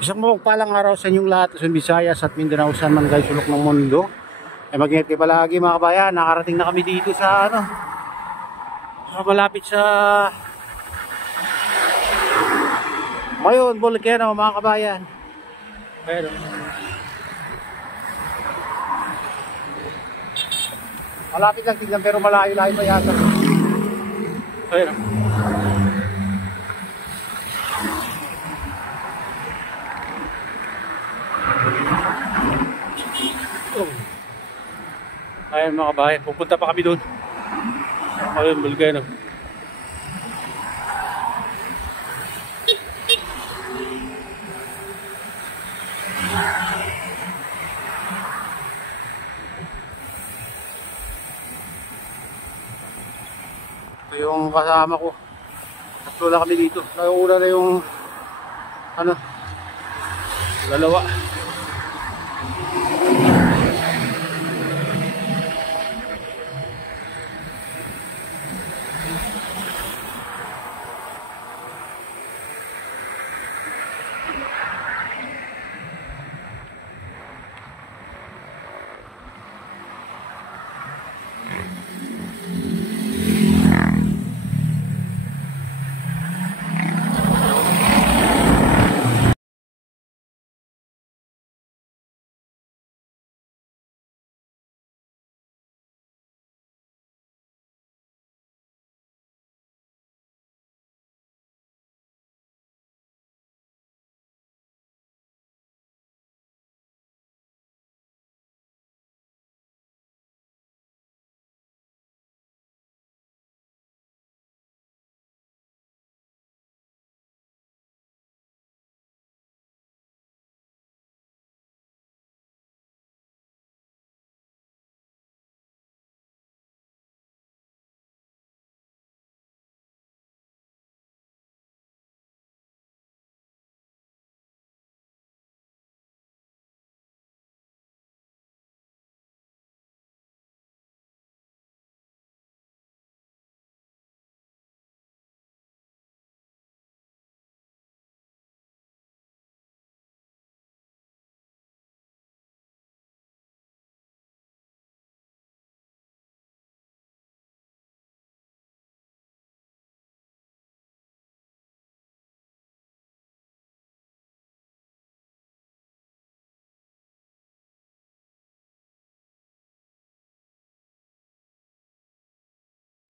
Isang mapagpalang araw sa inyong lahat, Luzon, Visayas at Mindanao, saan man kayo sulok ng mundo. Ay mag-ingat kayo palagi mga kabayan. Nakarating na kami dito sa malapit sa Mayon Volcano mga kabayan. Pero malapit lang tignan pero malayo-layo pa yata. Ayun. Ayan mga kabayan, pupunta pa kami doon. Ayun, Volcano. Ito yung kasama ko. Tatlo lang kami dito. Nauna na yung dalawa.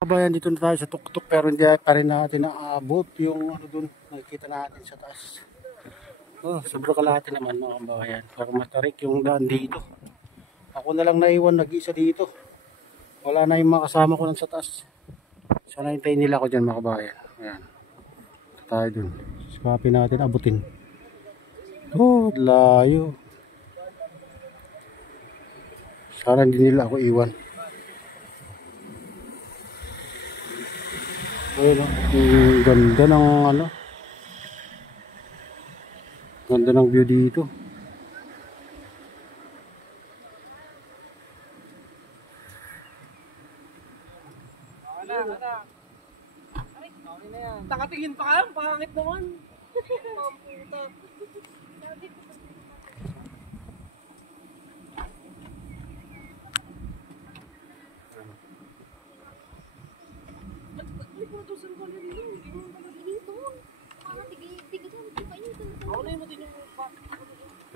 Kabayan, dito na tayo sa tuktok pero hindi pa rin natin naabot yung doon nakikita natin sa taas. Sobrang kalahati naman mga kabayan. Pero matarik yung daan dito. Ako na lang naiwan nag-isa dito. Wala na yung mga kasama ko lang sa taas. Sana hintayin nila ako dyan mga kabayan. Ayan. Ito tayo dun. Sikapin natin abutin. Layo. Sana hindi nila ako iwan. Ayun, ganda ng ganda ng view dito. Nakatingin pa ka, pangit naman.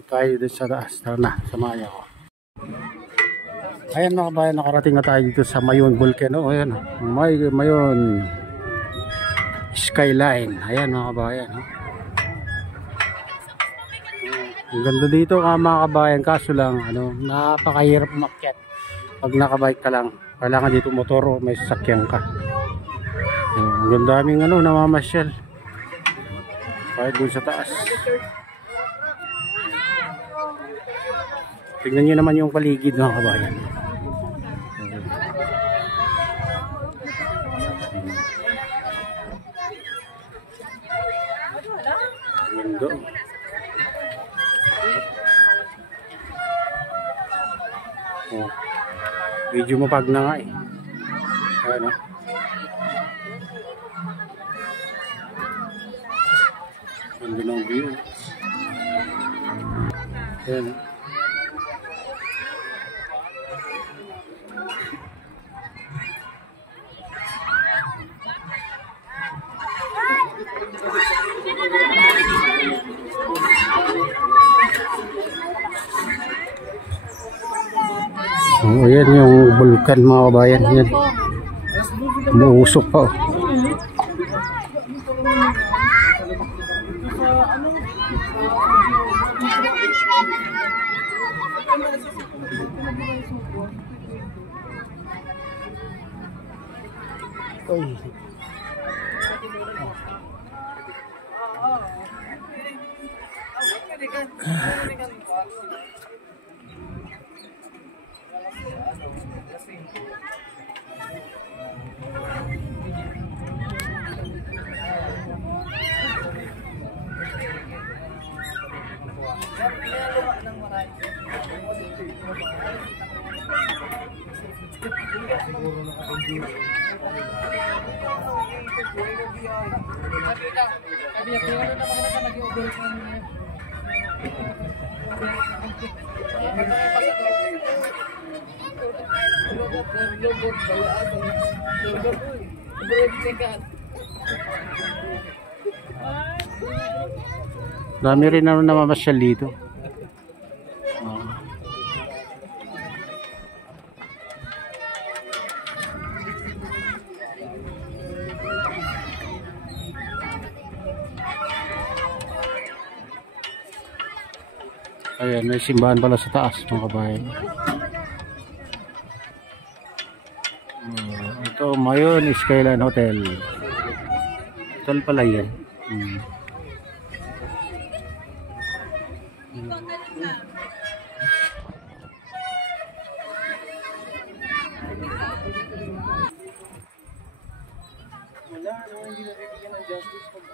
Tayo dito sa taas. Tara na, samahan ako. Ayan mga kabayan, nakarating na tayo dito sa Mayon Volcano. Ayan, Mayon Skyline. Ayan mga kabayan. Ang ganda dito mga kabayan, kaso lang napakahirap umakyat. Pag nakabike ka lang, kailangan dito motor o may sasakyan ka. Ang ganda aming namamasyal. Kahit doon sa taas. Tignan nyo naman yung paligid mga kabayan. Ganda. Medyo mapag na nga eh. Ayan, Ganda ng view. Ayan. Oh, ayan yung bulkan mga kabayan. Ayan. Umuusok pa. Oy. Dami rin na namamasyal dito. Ayan, may simbahan pala sa taas mga kabayan. Ito, Mayon Skyline Hotel. Hotel pala yan. Wala, hindi nabibigyan ng justice pag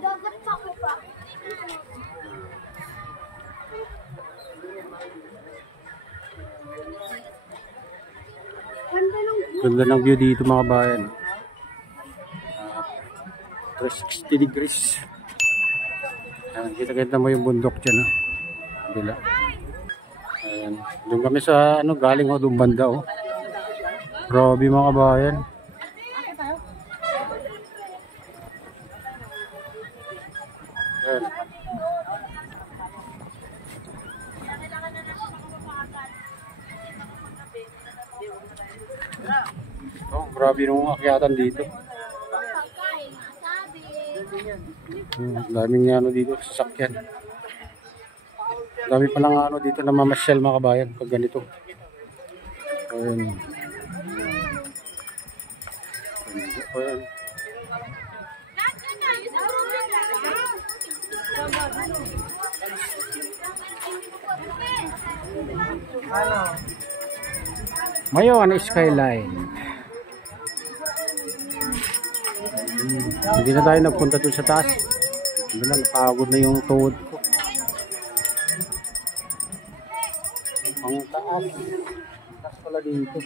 dapat ako pa. Ganda ng view dito mga bayan. 360 degrees. Ayan, kita-kita mo yung bundok dyan. Bila. Ayan. Doon kami sa galing doon banda. Grabe mga bayan. Ayan. Oh, grabe nung akyatan dito. Daming dito sasakyan. Dami palang dito na mamasyal mga kabayan pag ganito. Ayan. Ayan. Mayon Skyline. Hindi na tayo nagpunta doon sa taas. Hindi na, napagod na yung tuhod ko. Ang taas. Taas pala dito.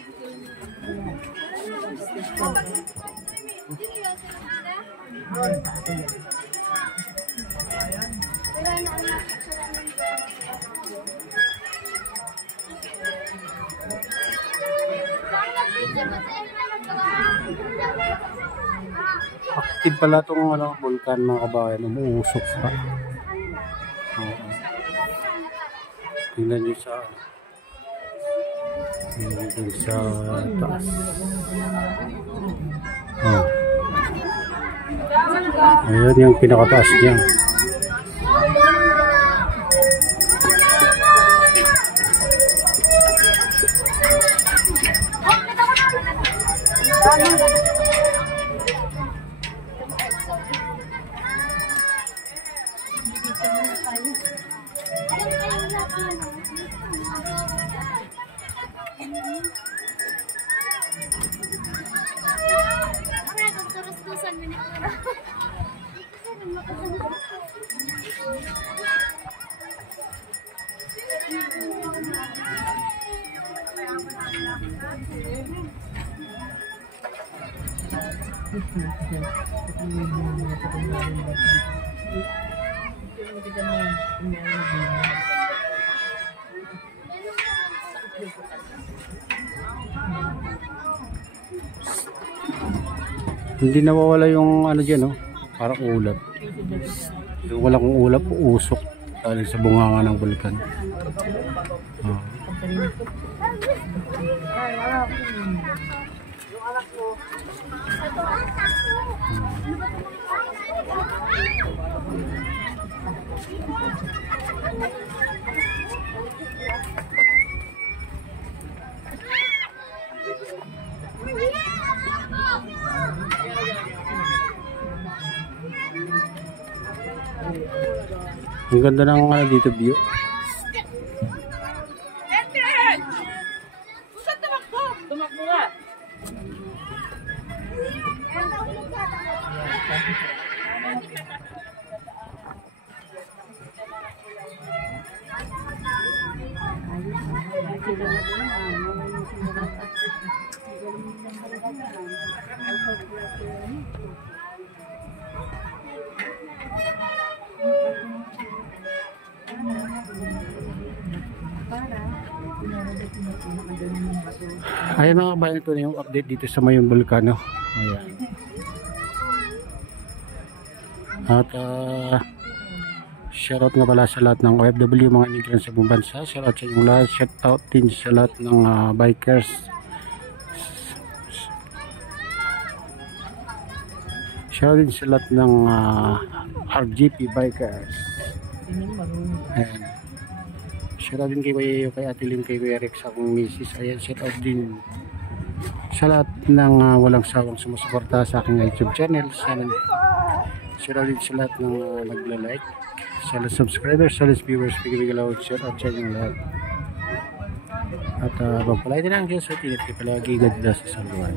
Active pala itong vulkan mga kabayan, umuusok pa. Tingnan nyo sa taas. Ayan yung pinakataas niya. Hindi nawawala yung ano dyan, no? Parang ulap. Yung walang ulap, usok dahil sa bunganga ng bulkan. Oh. Ang ganda ng dito view. Tumakbo nga. Ayan mga kabayan, ito na yung update dito sa Mayong Volcano. Ayan. At shoutout nga pala sa lahat ng OFW, mga immigrants sa buong bansa. Shoutout sa inyong lahat. Shoutout din sa lahat ng bikers. Shoutout din sa lahat ng RGP bikers. Ayan. Shoutout din kay Ate Lynn, kay Rex, akong misis. Ayan, shoutout din sa lahat ng walang sawang sumusuporta sa aking YouTube channel. Shoutout din sa lahat ng nagla-like, sa lahat subscribers, sa lahat viewers, bigay-bigalaw, shoutout sa inyong lahat. At pagpalay din ang Diyos at ingat kayo palagi, God bless sa saluhan.